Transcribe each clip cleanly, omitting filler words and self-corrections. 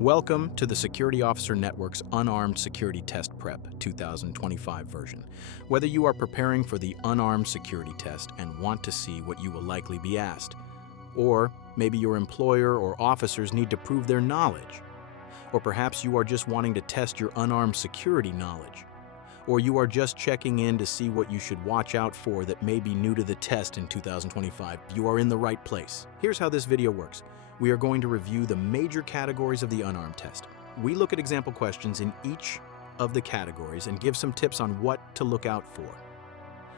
Welcome to the Security Officer Network's Unarmed Security Test Prep 2025 version. Whether you are preparing for the Unarmed Security Test and want to see what you will likely be asked, or maybe your employer or officers need to prove their knowledge, or perhaps you are just wanting to test your unarmed security knowledge, or you are just checking in to see what you should watch out for that may be new to the test in 2025, you are in the right place. Here's how this video works. We are going to review the major categories of the unarmed test. We look at example questions in each of the categories and give some tips on what to look out for.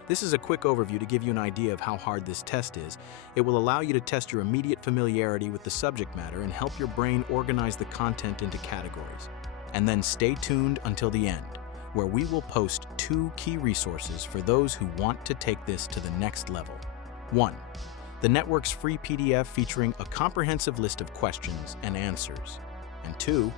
This is a quick overview to give you an idea of how hard this test is. It will allow you to test your immediate familiarity with the subject matter and help your brain organize the content into categories. And then stay tuned until the end, where we will post 2 key resources for those who want to take this to the next level. 1. The network's free PDF featuring a comprehensive list of questions and answers. And 2,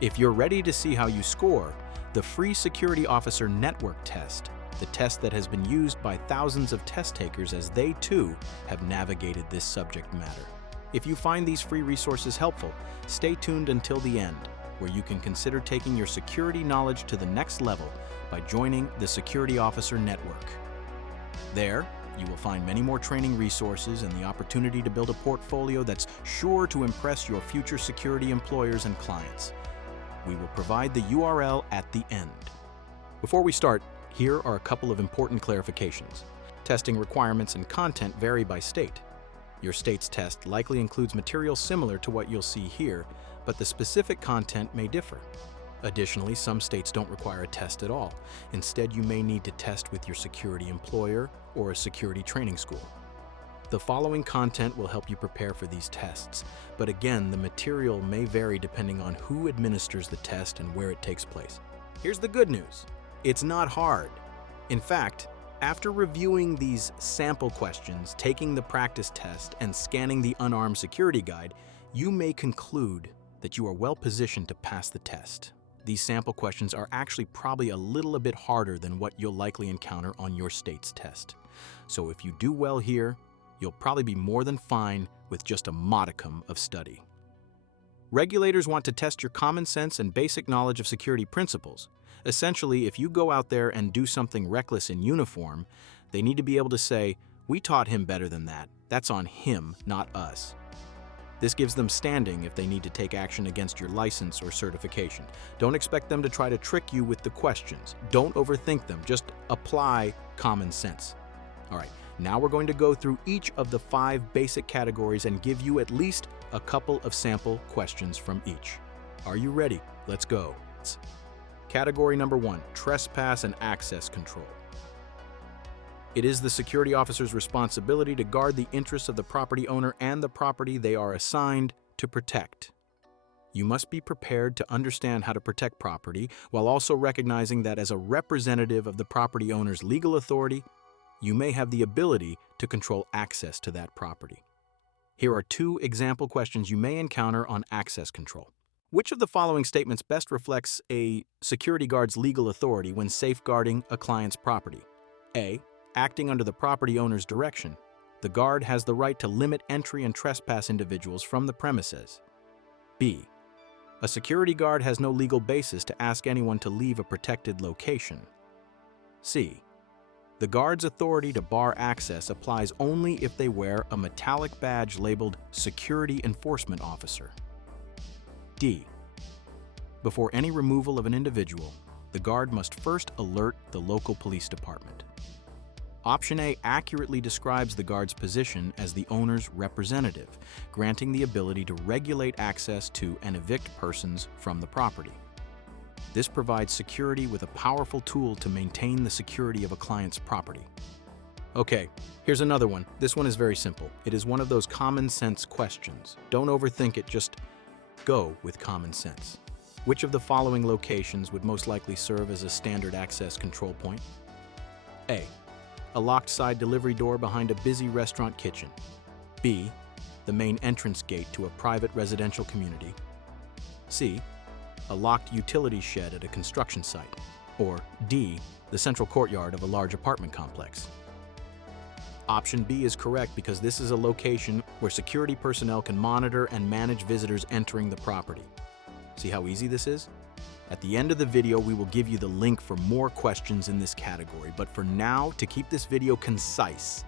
if you're ready to see how you score, the free Security Officer Network test, the test that has been used by thousands of test takers as they too have navigated this subject matter. If you find these free resources helpful, stay tuned until the end, where you can consider taking your security knowledge to the next level by joining the Security Officer Network. There, you will find many more training resources and the opportunity to build a portfolio that's sure to impress your future security employers and clients. We will provide the URL at the end. Before we start, here are a couple of important clarifications. Testing requirements and content vary by state. Your state's test likely includes material similar to what you'll see here, but the specific content may differ. Additionally, some states don't require a test at all. Instead, you may need to test with your security employer or a security training school. The following content will help you prepare for these tests, but again, the material may vary depending on who administers the test and where it takes place. Here's the good news. It's not hard. In fact, after reviewing these sample questions, taking the practice test, and scanning the Unarmed Security Guide, you may conclude that you are well positioned to pass the test. These sample questions are actually probably a little bit harder than what you'll likely encounter on your state's test. So if you do well here, you'll probably be more than fine with just a modicum of study. Regulators want to test your common sense and basic knowledge of security principles. Essentially, if you go out there and do something reckless in uniform, they need to be able to say, "We taught him better than that. That's on him, not us." This gives them standing if they need to take action against your license or certification. Don't expect them to try to trick you with the questions. Don't overthink them. Just apply common sense. All right, now we're going to go through each of the 5 basic categories and give you at least a couple of sample questions from each. Are you ready? Let's go. Category number 1, trespass and access control. It is the security officer's responsibility to guard the interests of the property owner and the property they are assigned to protect. You must be prepared to understand how to protect property while also recognizing that as a representative of the property owner's legal authority, you may have the ability to control access to that property. Here are 2 example questions you may encounter on access control. Which of the following statements best reflects a security guard's legal authority when safeguarding a client's property? A. Acting under the property owner's direction, the guard has the right to limit entry and trespass individuals from the premises. B. A security guard has no legal basis to ask anyone to leave a protected location. C. The guard's authority to bar access applies only if they wear a metallic badge labeled Security Enforcement Officer. D. Before any removal of an individual, the guard must first alert the local police department. Option A accurately describes the guard's position as the owner's representative, granting the ability to regulate access to and evict persons from the property. This provides security with a powerful tool to maintain the security of a client's property. Okay, here's another one. This one is very simple. It is one of those common sense questions. Don't overthink it, just go with common sense. Which of the following locations would most likely serve as a standard access control point? A. A locked side delivery door behind a busy restaurant kitchen. B. The main entrance gate to a private residential community. C. A locked utility shed at a construction site. Or D. The central courtyard of a large apartment complex. Option B is correct because this is a location where security personnel can monitor and manage visitors entering the property. See how easy this is? At the end of the video, we will give you the link for more questions in this category, but for now, to keep this video concise,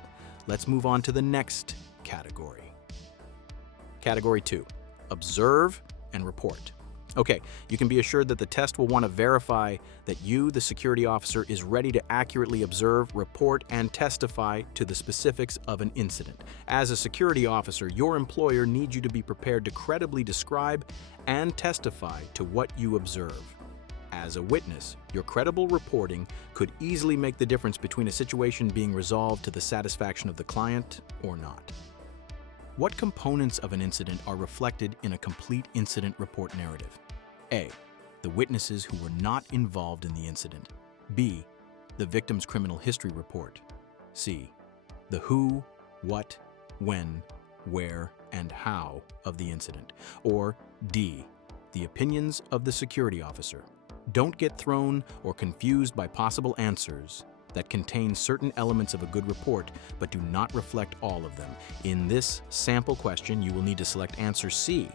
let's move on to the next category. Category 2, observe and report. Okay, you can be assured that the test will want to verify that you, the security officer, is ready to accurately observe, report, and testify to the specifics of an incident. As a security officer, your employer needs you to be prepared to credibly describe and testify to what you observe. As a witness, your credible reporting could easily make the difference between a situation being resolved to the satisfaction of the client or not. What components of an incident are reflected in a complete incident report narrative? A. The witnesses who were not involved in the incident. B. The victim's criminal history report. C. The who, what, when, where, and how of the incident. Or D. The opinions of the security officer. Don't get thrown or confused by possible answers that contain certain elements of a good report but do not reflect all of them. In this sample question, you will need to select answer C.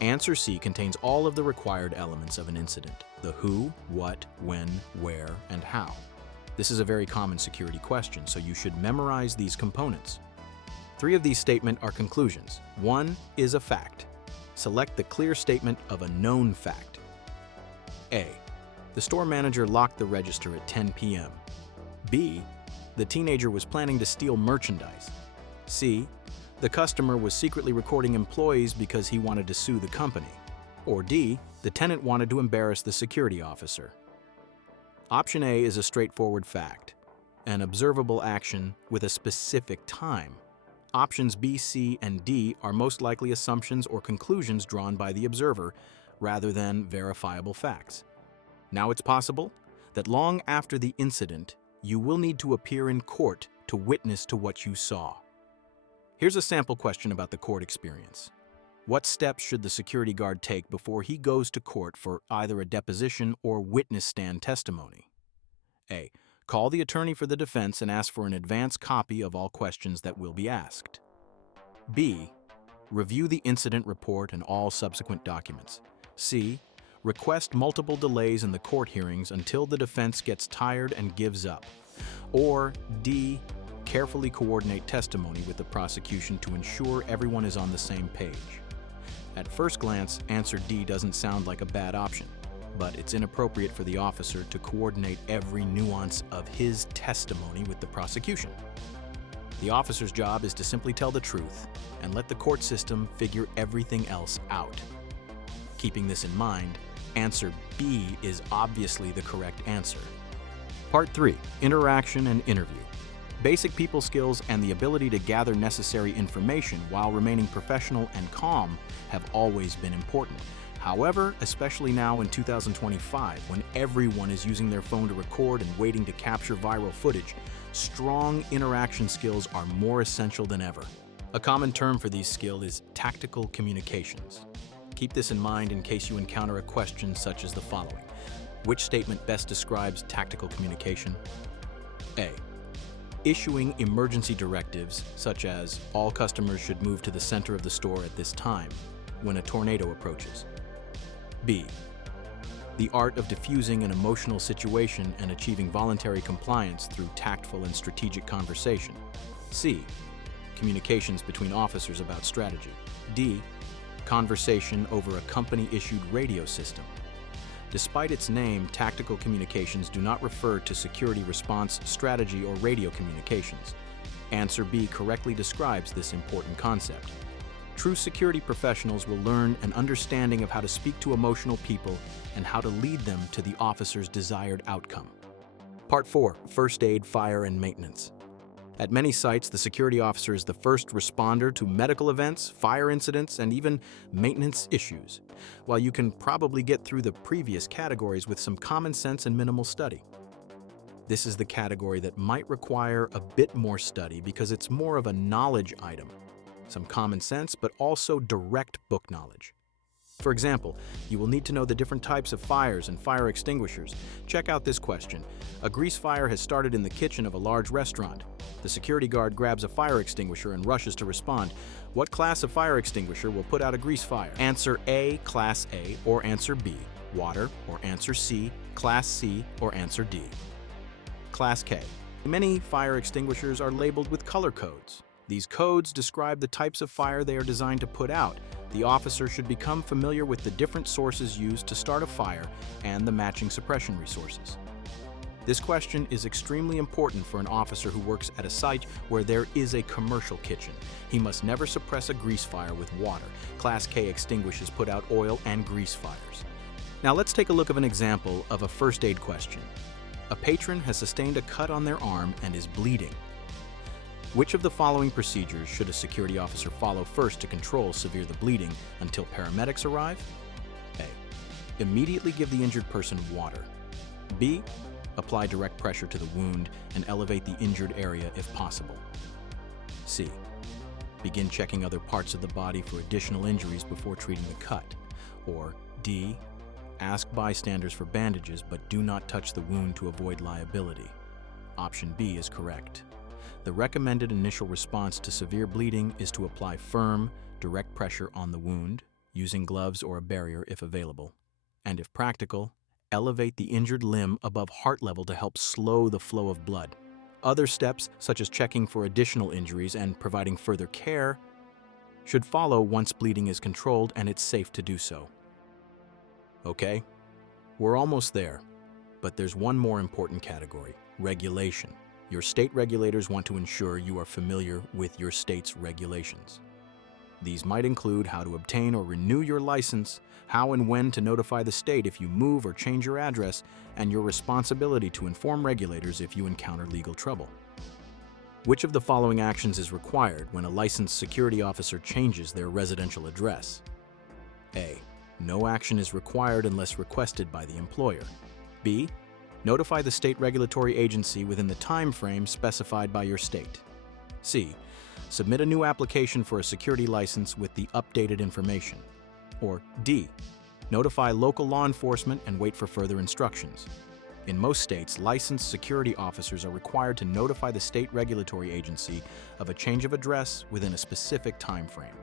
Answer C contains all of the required elements of an incident: the who, what, when, where, and how. This is a very common security question, so you should memorize these components. 3 of these statements are conclusions. 1 is a fact. Select the clear statement of a known fact. A. The store manager locked the register at 10 p.m. B. The teenager was planning to steal merchandise. C. The customer was secretly recording employees because he wanted to sue the company. Or D. The tenant wanted to embarrass the security officer. Option A is a straightforward fact, an observable action with a specific time. Options B, C, and D are most likely assumptions or conclusions drawn by the observer rather than verifiable facts. Now it's possible that long after the incident, you will need to appear in court to witness to what you saw. Here's a sample question about the court experience. What steps should the security guard take before he goes to court for either a deposition or witness stand testimony? A. Call the attorney for the defense and ask for an advance copy of all questions that will be asked. B. Review the incident report and all subsequent documents. C. Request multiple delays in the court hearings until the defense gets tired and gives up. Or D. Carefully coordinate testimony with the prosecution to ensure everyone is on the same page. At first glance, answer D doesn't sound like a bad option, but it's inappropriate for the officer to coordinate every nuance of his testimony with the prosecution. The officer's job is to simply tell the truth and let the court system figure everything else out. Keeping this in mind, answer B is obviously the correct answer. Part 3. Interaction and interview. Basic people skills and the ability to gather necessary information while remaining professional and calm have always been important. However, especially now in 2025, when everyone is using their phone to record and waiting to capture viral footage, strong interaction skills are more essential than ever. A common term for these skills is tactical communications. Keep this in mind in case you encounter a question such as the following. Which statement best describes tactical communication? A. Issuing emergency directives, such as all customers should move to the center of the store at this time when a tornado approaches. B. The art of diffusing an emotional situation and achieving voluntary compliance through tactful and strategic conversation. C. Communications between officers about strategy. D. Conversation over a company-issued radio system. Despite its name, tactical communications do not refer to security response, strategy, or radio communications. Answer B correctly describes this important concept. True security professionals will learn an understanding of how to speak to emotional people and how to lead them to the officer's desired outcome. Part 4. First aid, fire, and maintenance. At many sites, the security officer is the first responder to medical events, fire incidents, and even maintenance issues, while you can probably get through the previous categories with some common sense and minimal study. This is the category that might require a bit more study because it's more of a knowledge item, some common sense, but also direct book knowledge. For example, you will need to know the different types of fires and fire extinguishers. Check out this question. A grease fire has started in the kitchen of a large restaurant. The security guard grabs a fire extinguisher and rushes to respond. What class of fire extinguisher will put out a grease fire? Answer A, Class A, or answer B, water, or answer C, Class C, or answer D. Class K. Many fire extinguishers are labeled with color codes. These codes describe the types of fire they are designed to put out. The officer should become familiar with the different sources used to start a fire and the matching suppression resources. This question is extremely important for an officer who works at a site where there is a commercial kitchen. He must never suppress a grease fire with water. Class K extinguishers put out oil and grease fires. Now let's take a look at an example of a first aid question. A patron has sustained a cut on their arm and is bleeding. Which of the following procedures should a security officer follow first to control severe bleeding until paramedics arrive? A. Immediately give the injured person water. B. Apply direct pressure to the wound and elevate the injured area if possible. C. Begin checking other parts of the body for additional injuries before treating the cut. Or D. Ask bystanders for bandages but do not touch the wound to avoid liability. Option B is correct. The recommended initial response to severe bleeding is to apply firm, direct pressure on the wound, using gloves or a barrier if available, and if practical, elevate the injured limb above heart level to help slow the flow of blood. Other steps, such as checking for additional injuries and providing further care, should follow once bleeding is controlled and it's safe to do so. Okay, we're almost there, but there's one more important category: regulation. Your state regulators want to ensure you are familiar with your state's regulations. These might include how to obtain or renew your license, how and when to notify the state if you move or change your address, and your responsibility to inform regulators if you encounter legal trouble. Which of the following actions is required when a licensed security officer changes their residential address? A. No action is required unless requested by the employer. B. Notify the state regulatory agency within the time frame specified by your state. C. Submit a new application for a security license with the updated information. Or D. Notify local law enforcement and wait for further instructions. In most states, licensed security officers are required to notify the state regulatory agency of a change of address within a specific time frame.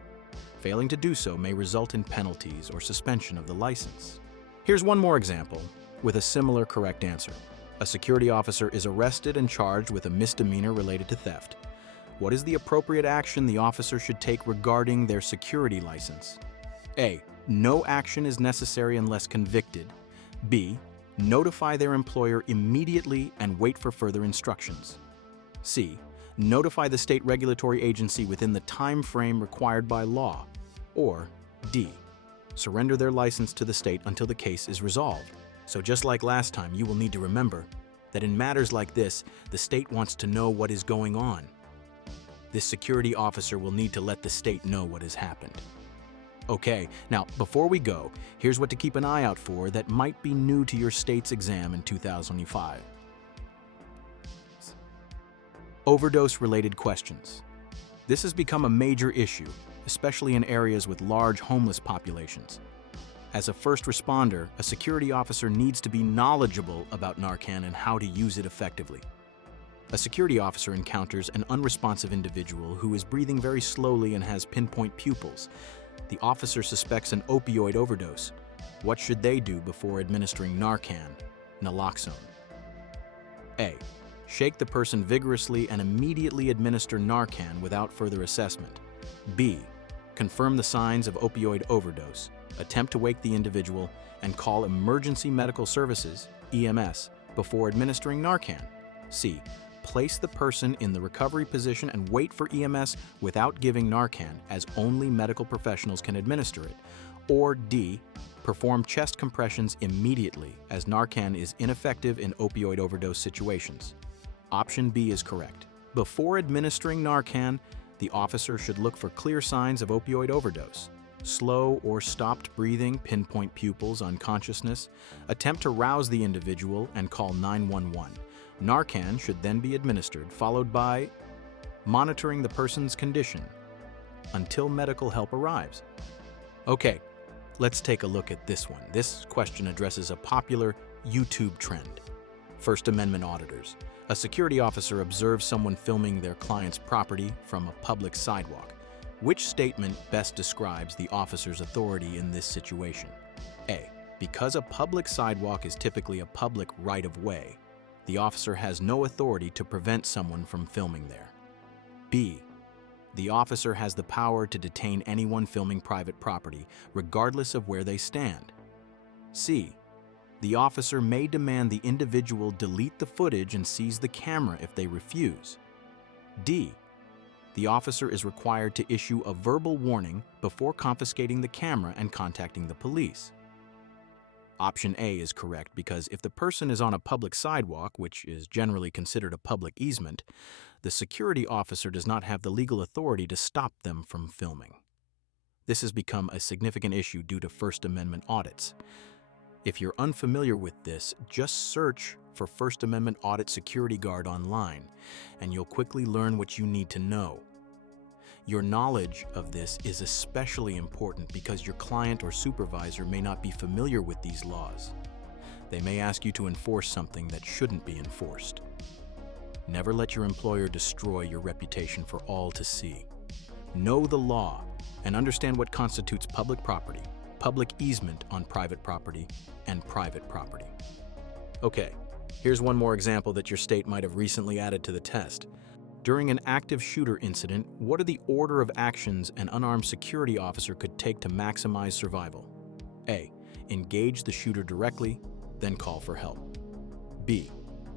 Failing to do so may result in penalties or suspension of the license. Here's one more example with a similar correct answer. A security officer is arrested and charged with a misdemeanor related to theft. What is the appropriate action the officer should take regarding their security license? A. No action is necessary unless convicted. B. Notify their employer immediately and wait for further instructions. C. Notify the state regulatory agency within the time frame required by law. Or D. Surrender their license to the state until the case is resolved. So just like last time, you will need to remember that in matters like this, the state wants to know what is going on. This security officer will need to let the state know what has happened. Okay, now before we go, here's what to keep an eye out for that might be new to your state's exam in 2005. Overdose-related questions. This has become a major issue, especially in areas with large homeless populations. As a first responder, a security officer needs to be knowledgeable about Narcan and how to use it effectively. A security officer encounters an unresponsive individual who is breathing very slowly and has pinpoint pupils. The officer suspects an opioid overdose. What should they do before administering Narcan, naloxone? A. Shake the person vigorously and immediately administer Narcan without further assessment. B. Confirm the signs of opioid overdose. Attempt to wake the individual and call emergency medical services, EMS, before administering Narcan. C. Place the person in the recovery position and wait for EMS without giving Narcan, as only medical professionals can administer it. Or D. Perform chest compressions immediately, as Narcan is ineffective in opioid overdose situations. Option B is correct. Before administering Narcan, the officer should look for clear signs of opioid overdose. Slow or stopped breathing, pinpoint pupils, unconsciousness. Attempt to rouse the individual and call 911. Narcan should then be administered, followed by monitoring the person's condition until medical help arrives. Okay, Let's take a look at this one. This question addresses a popular YouTube trend. First Amendment auditors. A security officer observes someone filming their client's property from a public sidewalk. Which statement best describes the officer's authority in this situation? A. Because a public sidewalk is typically a public right-of-way, the officer has no authority to prevent someone from filming there. B. The officer has the power to detain anyone filming private property, regardless of where they stand. C. The officer may demand the individual delete the footage and seize the camera if they refuse. D. The officer is required to issue a verbal warning before confiscating the camera and contacting the police. Option A is correct because if the person is on a public sidewalk, which is generally considered a public easement, the security officer does not have the legal authority to stop them from filming. This has become a significant issue due to First Amendment audits. If you're unfamiliar with this, just search for First Amendment Audit Security Guard online, and you'll quickly learn what you need to know. Your knowledge of this is especially important because your client or supervisor may not be familiar with these laws. They may ask you to enforce something that shouldn't be enforced. Never let your employer destroy your reputation for all to see. Know the law and understand what constitutes public property, public easement on private property, and private property. Okay, here's one more example that your state might have recently added to the test. During an active shooter incident, what are the order of actions an unarmed security officer could take to maximize survival? A. Engage the shooter directly, then call for help. B.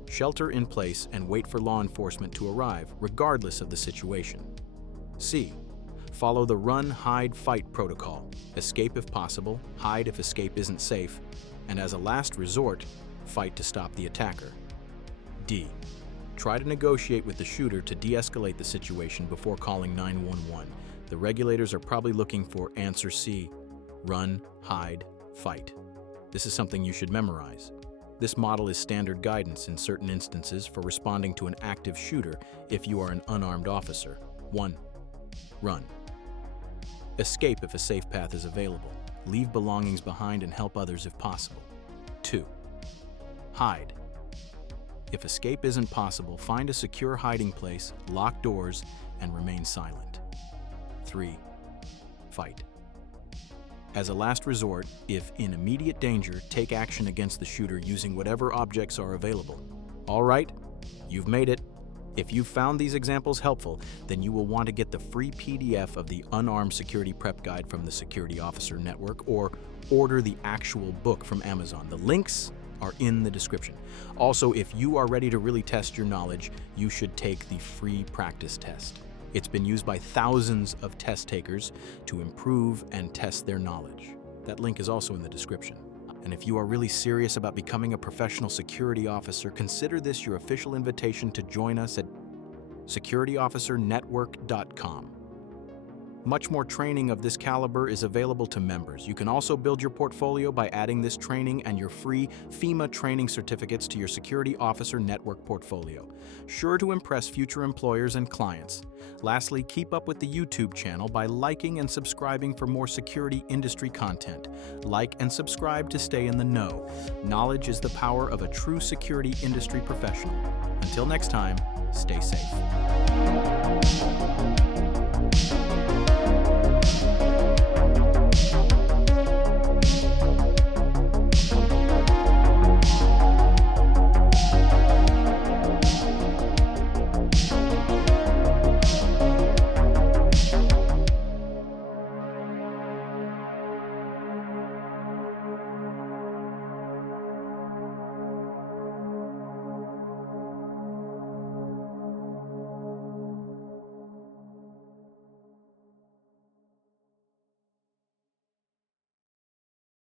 Shelter in place and wait for law enforcement to arrive, regardless of the situation. C. Follow the run, hide, fight protocol. Escape if possible, hide if escape isn't safe, and as a last resort, fight to stop the attacker. D. Try to negotiate with the shooter to de-escalate the situation before calling 911. The regulators are probably looking for answer C, run, hide, fight. This is something you should memorize. This model is standard guidance in certain instances for responding to an active shooter if you are an unarmed officer. 1. Run. Escape if a safe path is available. Leave belongings behind and help others if possible. 2. Hide. If escape isn't possible, find a secure hiding place, lock doors, and remain silent. 3. Fight. As a last resort, if in immediate danger, take action against the shooter using whatever objects are available. All right, you've made it. If you found these examples helpful, then you will want to get the free PDF of the Unarmed Security Prep Guide from the Security Officer Network or order the actual book from Amazon. The links are in the description. Also, if you are ready to really test your knowledge, you should take the free practice test. It's been used by thousands of test takers to improve and test their knowledge. That link is also in the description. And if you are really serious about becoming a professional security officer, consider this your official invitation to join us at securityofficernetwork.com. Much more training of this caliber is available to members. You can also build your portfolio by adding this training and your free FEMA training certificates to your Security Officer Network portfolio, sure to impress future employers and clients. Lastly, keep up with the YouTube channel by liking and subscribing for more security industry content. Like and subscribe to stay in the know. Knowledge is the power of a true security industry professional. Until next time, stay safe.